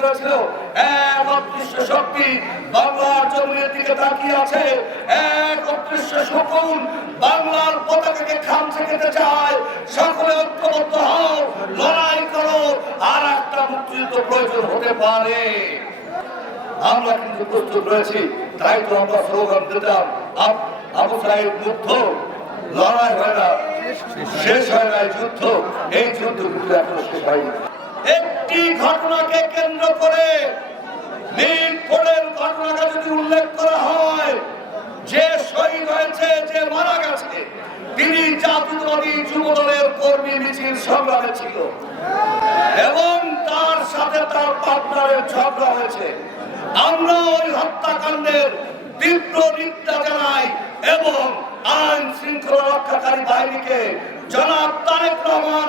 করেছিল। এক অদৃশ্য শক্তি বাংলার জমির দিকে তাকিয়ে আছে। এক অদৃশ্য শকুন বাংলার পতাকাকে খামছে খেতে চায়। সকলে ঐক্যবদ্ধ হও, লড়াই করো, আর একটা মুক্তিযুদ্ধ প্রয়োজন হতে পারে। আমরা কিন্তু প্রস্তুত রয়েছি, তাই তো আমরা স্লোগান দিতাম, আবু সাহেব মুগ্ধ, লড়াই হয় না, শেষ হয় না যুদ্ধ। এই যুদ্ধ কিন্তু এখন শেষ হয়নি। একটি ঘটনাকে কেন্দ্র করে মিটফোর্ডের ঘটনাকে যদি উল্লেখ করা হয়, যে শহীদ হয়েছে, যে মারা গেছে, তিনি জাতীয়বাদী যুবদলের কর্মী মিছিল সংগ্রামে ছিল। এবং তার সাথে তার পার্টনারের ঝগড়া হয়েছে। আমরা ওই হত্যাকাণ্ডের তীব্র নিন্দা জানাই এবং আইন শৃঙ্খলা রক্ষাকারী বাহিনীকে জনাব তারেক রহমান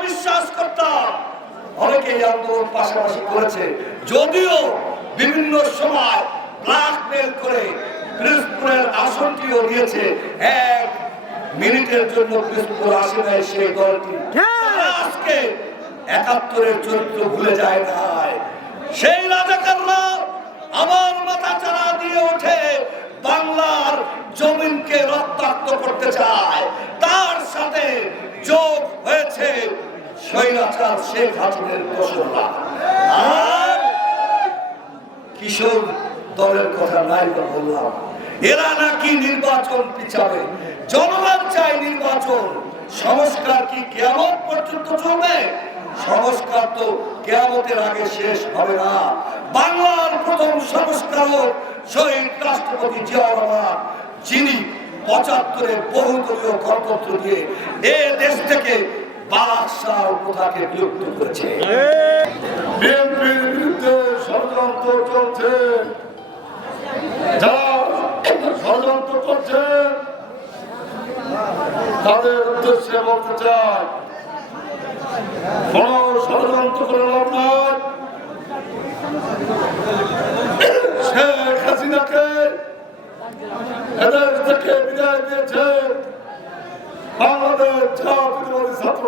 আমরা বিশ্বাস করতাম। অনেকে এই আন্দোলন পাশাপাশি করেছে। যদিও বিভিন্ন সময় ব্ল্যাকমেল করে পিরোজপুরের আসনটিও নিয়েছে। এক মিনিটের জন্য পিরোজপুর আসে নাই সেই দলটি। আজকে একাত্তরের চরিত্র ভুলে যায় নাই। সেই রাজাকাররা আমার মাথা চারা দিয়ে ওঠে বাংলার জমিনকে রক্তাক্ত করতে চায়। তার সাথে যোগ হয়েছে স্বৈরাচার শেখ হাসিনের দোসররা আর কিশোর দলের কথা নাই বললাম। এরা নাকি নির্বাচন পিছাবে জনগণ চাই নির্বাচন। সংস্কার কি কেমন পর্যন্ত চলবে? সংস্কার তো কেয়ামতের আগে শেষ হবে না। বাংলার প্রথম সংস্কারক শহীদ রাষ্ট্রপতি জিয়াউর যিনি পঁচাত্তরে বহুদলীয় গণতন্ত্র দিয়ে এ দেশ থেকে বাদশাহ প্রথাকে বিলুপ্ত করেছে? বিএনপির বিরুদ্ধে ষড়যন্ত্র চলছে। যারা ষড়যন্ত্র করছে, তাদের উদ্দেশ্যে বলতে চাই, কোন ষড়যন্ত্র করে লাভ নয় শেখ হাসিনাকে থেকে বিদায় দিয়েছে। বাংলাদেশ জাতীয়তাবাদী ছাত্র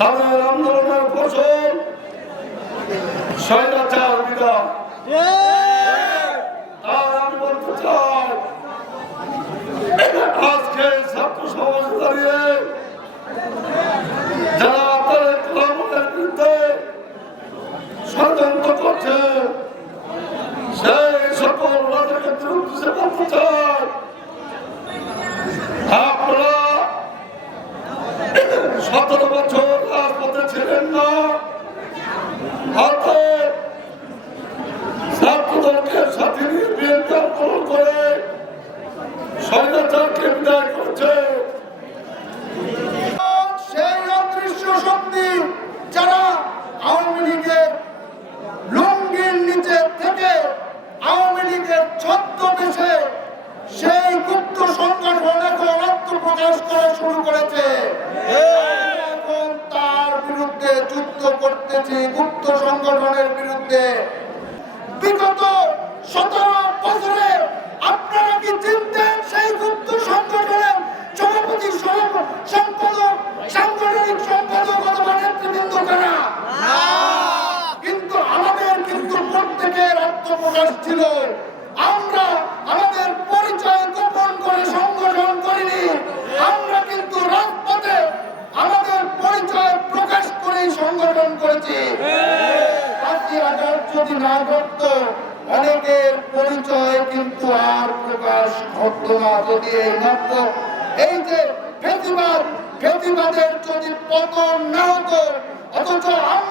তাদের আন্দোলনের ফসল স্বৈরাচার বিদায় আর আমি বলতে চাই, আজকে ছাত্র সমাজ দাঁড়িয়ে যারা তাদের কলমের বিরুদ্ধে ষড়যন্ত্র করছে সেই সকল রাজনীতির উদ্দেশ্যে বলতে চাই আপনারা সতেরো বছর রাজপথে ছিলেন না হাতে ছাত্রদলকে সাথে নিয়ে বিএনপি আন্দোলন করে স্বৈরাচারকে বিদায় করছে সেই অদৃশ্য শক্তি যারা আওয়ামী লীগের লুঙ্গির নিচে থেকে আওয়ামী লীগের ছদ্মবেশে সেই গুপ্ত সংগঠন এখন আত্মপ্রকাশ করা শুরু করেছে এখন তার বিরুদ্ধে করতেছি গুপ্ত সংগঠনের বিরুদ্ধে বিগত সতেরো বছরে আপনারা কি চিনতেন সেই গুপ্ত সংগঠনের সভাপতি সম্পাদক সাংগঠনিক সম্পাদক অথবা নেতৃবৃন্দ কারা? কিন্তু আমাদের কিন্তু প্রত্যেকের আত্মপ্রকাশ ছিল। আমরা আমাদের পরিচয় গোপন করে সংগঠন করিনি আমরা কিন্তু রাজপথে আমাদের পরিচয় প্রকাশ করেই সংগঠন করেছি। আজকে আঘাত যদি না ঘটত, অনেকের পরিচয় কিন্তু আর প্রকাশ ঘটত না। যদি এই মাত্র এই যে ফেসিবাদ ফেসিবাদের যদি পতন না হতো, অথচ আমরা